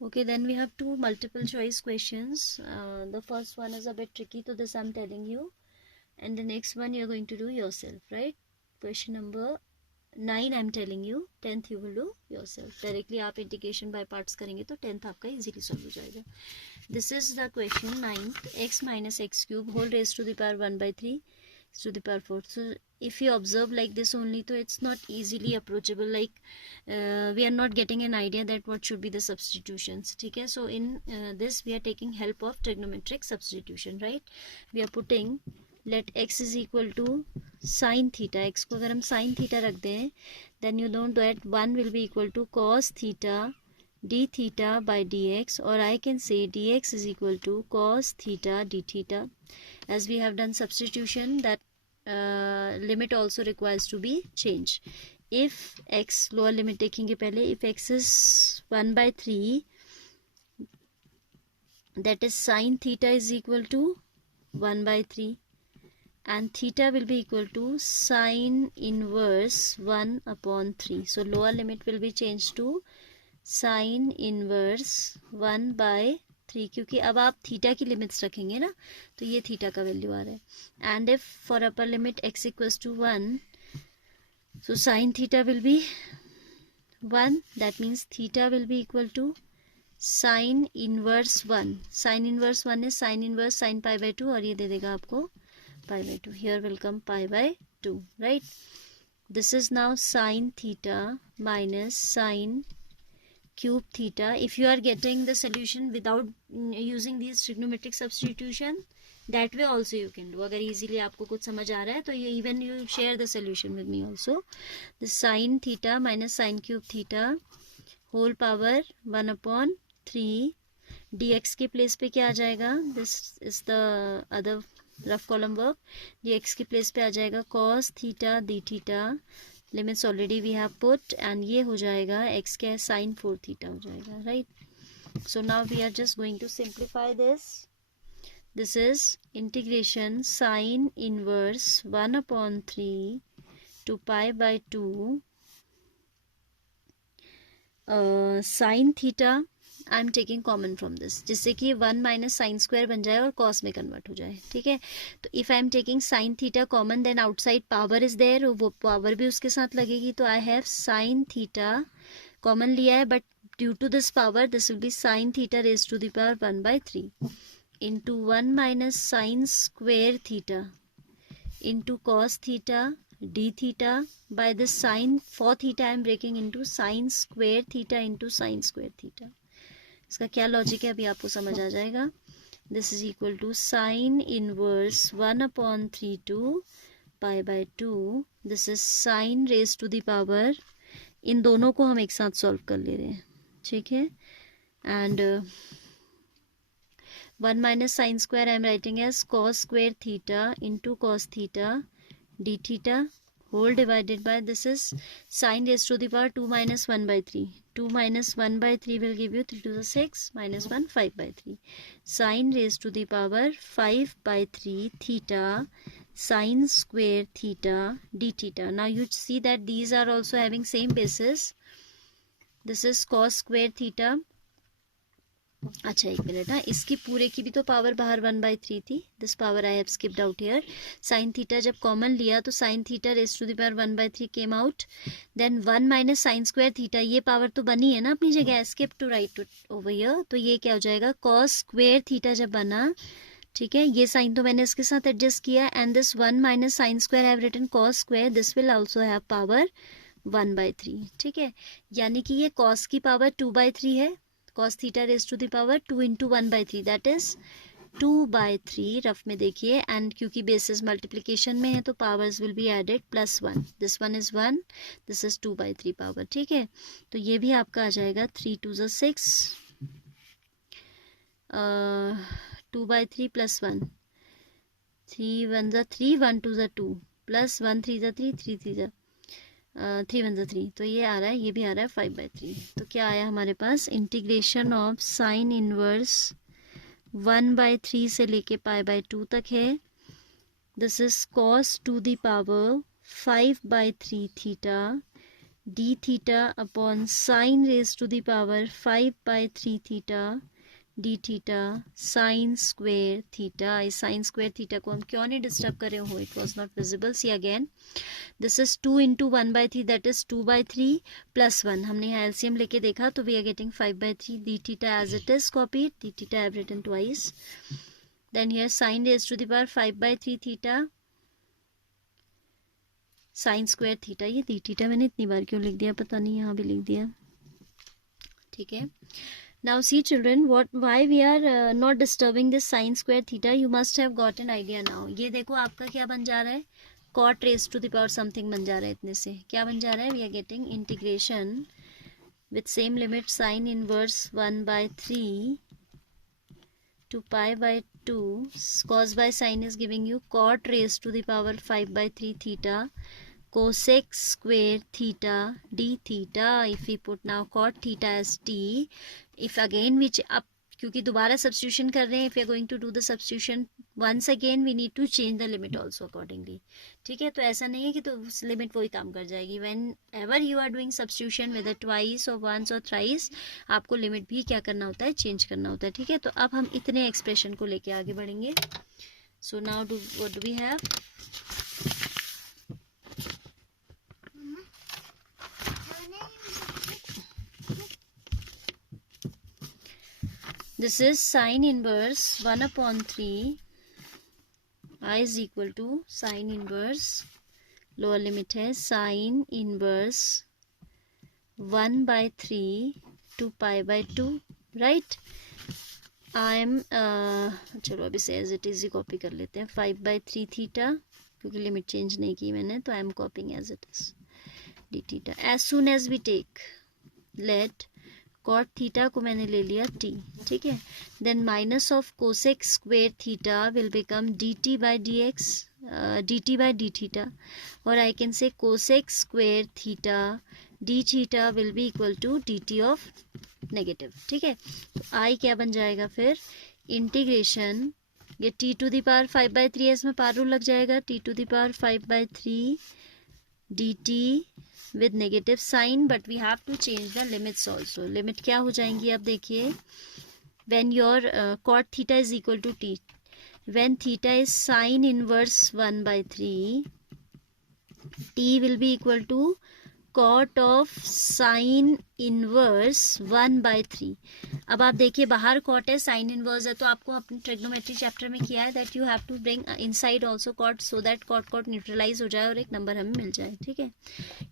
Okay, then we have two multiple choice questions. The first one is a bit tricky, so this I'm telling you, and the next one you're going to do yourself, right? Question number 9 I'm telling you, 10th you will do yourself. Directly आप integration by parts करेंगे तो 10th आपका easily solve हो जाएगा. This is the question 9th. X minus x cube whole raised to the power 1 by 3 to the power 4. So if you observe like this only, so it's not easily approachable, like we are not getting an idea that what should be the substitutions. Okay, so in this we are taking help of trigonometric substitution, right? We are putting let x is equal to sin theta. X को अगर हम sin theta रख दें, then you know that 1 will be equal to cos theta d theta by dx, or I can say dx is equal to cos theta d theta. As we have done substitution, that limit also requires to be changed. If x, lower limit देखेंगे पहले, if x is 1 by 3, that is sin theta is equal to 1 by 3, and theta will be equal to sin inverse 1 upon 3. So lower limit will be changed to sin inverse 1 by 3, क्योंकि अब आप theta की limits रखेंगे ना, तो ये theta का value आ रहा है. And if for upper limit x equals to 1, so sin theta will be 1, that means theta will be equal to sin inverse 1. sin inverse 1 is sin inverse sin pi by 2, और ये दे देगा आपको pi by 2. Here will come pi by 2, right? This is now sin theta minus sin cube theta. If you are getting the solution without using these trigonometric substitution, that way also you can do. अगर easily आपको कुछ समझ आ रहा है तो ये even you share the solution with me also. The sin theta minus sin cube theta whole power 1 upon 3. dx के place पे क्या आ जाएगा? This is the other rough column work. dx के प्लेस पे आ जाएगा cos theta d theta. Limits already we have put, and ये हो जाएगा x क्या है, साइन 4 थीटा हो जाएगा, right? So now we are just going to simplify this. This is integration sine inverse 1 upon 3 to pi by 2 sine theta. I am taking common from this, जिससे कि 1 minus sine square बन जाए और cos में convert हो जाए. ठीक है, तो if I am taking sine theta common, then outside power is there, वो पावर भी उसके साथ लगेगी. तो I have sine theta common लिया है, but due to this power this will be sine theta raise to the power 1 by 3 into 1 minus sine square theta into cos theta d theta by this sin for theta I am breaking into sin square theta into sin square theta. इसका क्या logic है अभी आपको समझ आ जाएगा. This is equal to sine inverse 1 upon 3 to pi by 2. This is sine raise to the power, इन दोनों को हम एक साथ सॉल्व कर ले रहे हैं. ठीक है, and 1 minus sine square I am writing as cos square theta into cos theta d theta whole divided by, this is sin raised to the power 2 minus 1 by 3. 2 minus 1 by 3 will give you 3 to the 6 minus 1 5 by 3. Sin raised to the power 5 by 3 theta sin square theta d theta. Now you see that these are also having same basis. This is cos square theta. अच्छा एक minute, हाँ, इसकी पूरे की भी तो power बाहर 1 by 3 थी. This power I have skipped out here. Sine theta जब कॉमन लिया तो sine theta raise to the power 1 by 3 came out. Then 1 minus sine square theta, ये पावर तो बनी है ना अपनी जगह, skip to right over here. तो ये क्या हो जाएगा, कॉस स्क्वायर थीटा जब बना. ठीक है, ये साइन तो मैंने इसके साथ एडजस्ट किया, and this 1 minus sine square I have written cos square. This will also have power 1 by 3. ठीक है, यानी कि ये कॉस की पावर 2 by 3 है. cos theta raised to the power 2 into 1 by 3, that is 2 by 3 rough में देखिए. And क्योंकि बेसिस मल्टीप्लिकेशन में है तो powers will be added plus 1. This one is 1, this is 2 by 3 power. ठीक है, तो ये भी आपका आ जाएगा 3 to the 6, 2 by 3 plus 1, 3 1 the 3, 1 2 the 2 plus 1 3 the 3, 3 3 the 3 1 3. तो ये आ रहा है, ये भी आ रहा है 5 by 3. तो क्या आया हमारे पास, integration of sine inverse 1 by 3 से लेके पाई बाय 2 तक है. This is cos two the power 5 by 3 theta d theta upon sine raised to the power 5 by 3 theta d theta sin square theta. इस sin square theta को हम क्यों नहीं disturb कर रहे हो? It was not visible. See again, this is 2 into 1 by 3, that is 2 by 3 plus 1. हमने यहाँ LCM लेके देखा तो we are getting 5 by 3. d theta as it is copied, d theta I have written twice. Then here sin raised to the power 5 by 3 theta sin square theta. ये d theta मैंने इतनी बार क्यों लिख दिया पता नहीं, यहाँ भी लिख दिया. ठीक है. Now see children, why we are not disturbing this sin square theta? You must have got an idea now. ये देखो आपका क्या बन जा रहा है, cot raised to the power something बन जा रहा है. इतने से क्या बन जा रहा है? We are getting integration with same limit sin inverse 1 by 3 to pi by 2. Cos by sin is giving you cot raised to the power 5 by 3 theta cosec square theta d theta. If we put now cot theta as t, if again which up, क्योंकि दोबारा substitution कर रहे हैं, if we are going to do the substitution once again we need to change the limit also accordingly. ठीक है, तो ऐसा नहीं है कि तो limit वही काम कर जाएगी. Whenever you are doing substitution whether twice or once or thrice, आपको limit भी क्या करना होता है, change करना होता है. ठीक है, तो अब हम इतने expression को लेके आगे बढ़ेंगे. So now what do we have? This is sin inverse 1 upon 3 I is equal to sin inverse, lower limit है sin inverse 1 by 3 to pi by 2, right? I am चलो अभी से as it is he copy कर लेते हैं. 5 by 3 theta, क्योंकि limit change नहीं की मैंने, तो I am copying as it is d theta. As soon as we take let cot theta को मैंने ले लिया t. ठीक है, then minus of cosec square theta will become dt by dx, dt by d theta, or I can say cosec square theta d theta will be equal to dt of negative. ठीक है, तो I क्या बन जाएगा फिर, integration, ये t to the power 5 by 3 है, इसमें पावर रूल लग जाएगा, t to the power 5 by 3 dt with negative sign, but we have to change the limits also. Limit क्या हो जाएंगी अब देखिए, when your cot theta is equal to t, when theta is sin inverse 1 by 3, t will be equal to cot of sin inverse 1 by 3. अब आप देखिए बाहर cot है, sin inverse है, तो आपको अपने ट्रिग्नोमेट्री चैप्टर में किया है that you have to bring inside also cot so that cot neutralize हो जाए और एक नंबर हमें मिल जाए. ठीक है,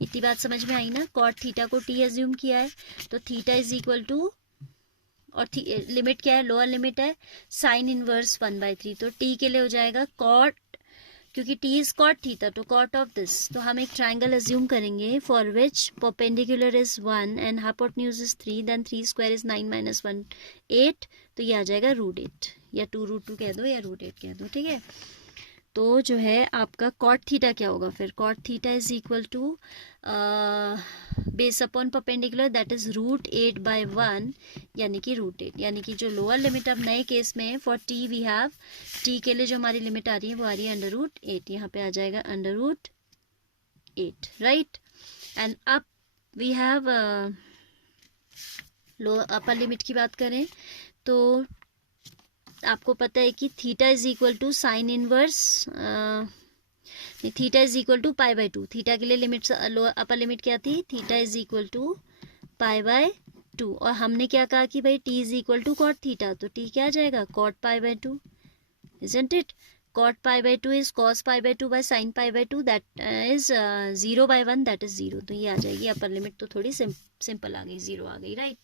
इतनी बात समझ में आई ना. cot थीटा को t एज्यूम किया है, तो थीटा इज इक्वल टू, और लिमिट क्या है, लोअर लिमिट है sin इनवर्स 1 by 3, तो t के लिए हो जाएगा cot, क्योंकि t इज cot थीटा तो cot ऑफ दिस. तो हम एक ट्राइंगल एज्यूम करेंगे for which perpendicular is 1 and hypotenuse is 3, then 3 square is 9 minus 1 8, तो ये आ जाएगा √8 या 2√2 कह दो या √8 कह दो. ठीक है, तो जो है आपका cot थीटा क्या होगा फिर, cot थीटा is equal to base upon perpendicular that is √8 by 1, यानी कि √8, यानी कि जो लोअर लिमिट अब नए केस में for t we have, t के लिए जो हमारी लिमिट आ रही है वो आ रही है √8, यहाँ पे आ जाएगा √8, राइट. एंड अब वी हैव अपर लिमिट की बात करें तो आपको पता है कि theta is equal to sine inverse, theta is equal to pi by 2. Theta के लिए लिमिट, अपर लिमिट क्या थी, theta is equal to pi by 2, और हमने क्या कहा कि भाई t is equal to cot theta, तो t क्या आ जाएगा, cot pi by 2, isn't it? Cot pi by 2 is cos pi by 2 by sin pi by 2, that is 0 by 1, that is 0. तो ये आ जाएगी अपर लिमिट, तो थोड़ी सिंपल आ गई, 0 आ गई, राइट.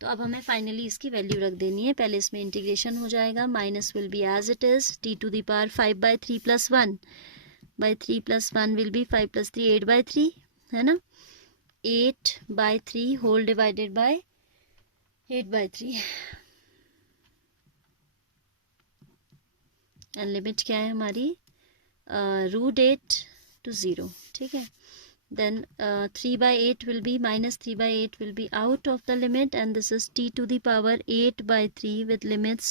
तो अब हमें फाइनली इसकी वैल्यू रख देनी है. पहले इसमें इंटीग्रेशन हो जाएगा, minus will be as it is t to the power 5 by 3 plus 1 by 3 plus 1 will be 5 plus 3 8 by 3, है ना, 8 by 3 whole divided by 8 by 3, and limit क्या है हमारी, √8 to 0. ठीक है, then 3 by 8 will be minus 3 by 8 will be out of the limit, and this is t to the power 8 by 3 with limits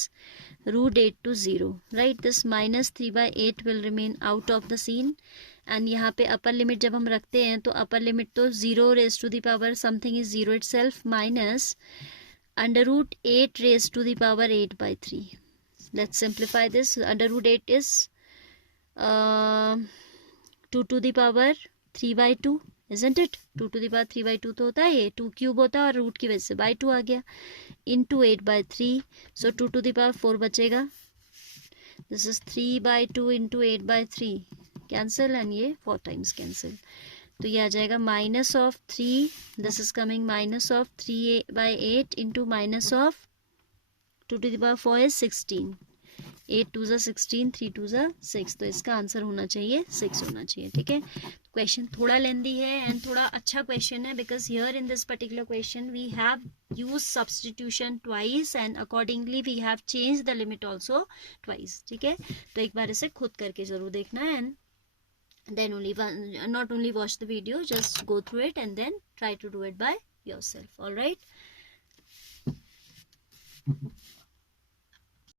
√8 to 0, right. This minus 3 by 8 will remain out of the scene, and यहाँ पे upper limit जब हम रखते हैं तो अपर limit तो 0 raise to the power something is 0 itself minus under root 8 raise to the power 8/3. Let's simplify this. Under root 8 is 2 to the power 3/2, isn't it? 2 to the power 3/2 तो होता है, ये 2 क्यूब होता है और रूट की वजह से बाई 2 आ गया, into 8/3. So 2 to the power 4 बचेगा. This is 3/2 into 8/3 cancel and ये 4 टाइम्स कैंसिल. तो ये आ जाएगा minus of 3. This is coming minus of 3/8 into minus of 2 to the power 4 is 16. 8 2 जा 16, 3 2 जा 6. तो इसका आंसर होना चाहिए 6 होना चाहिए. ठीक है, क्वेश्चन थोड़ा लेंदी है एंड थोड़ा अच्छा क्वेश्चन है because here in this particular question we have use substitution twice and accordingly we have change the limit also twice. ठीक है, तो एक बार इसे खुद करके जरूर देखना है and then only not only watch the video, just go through it and then try to do it by yourself. All right.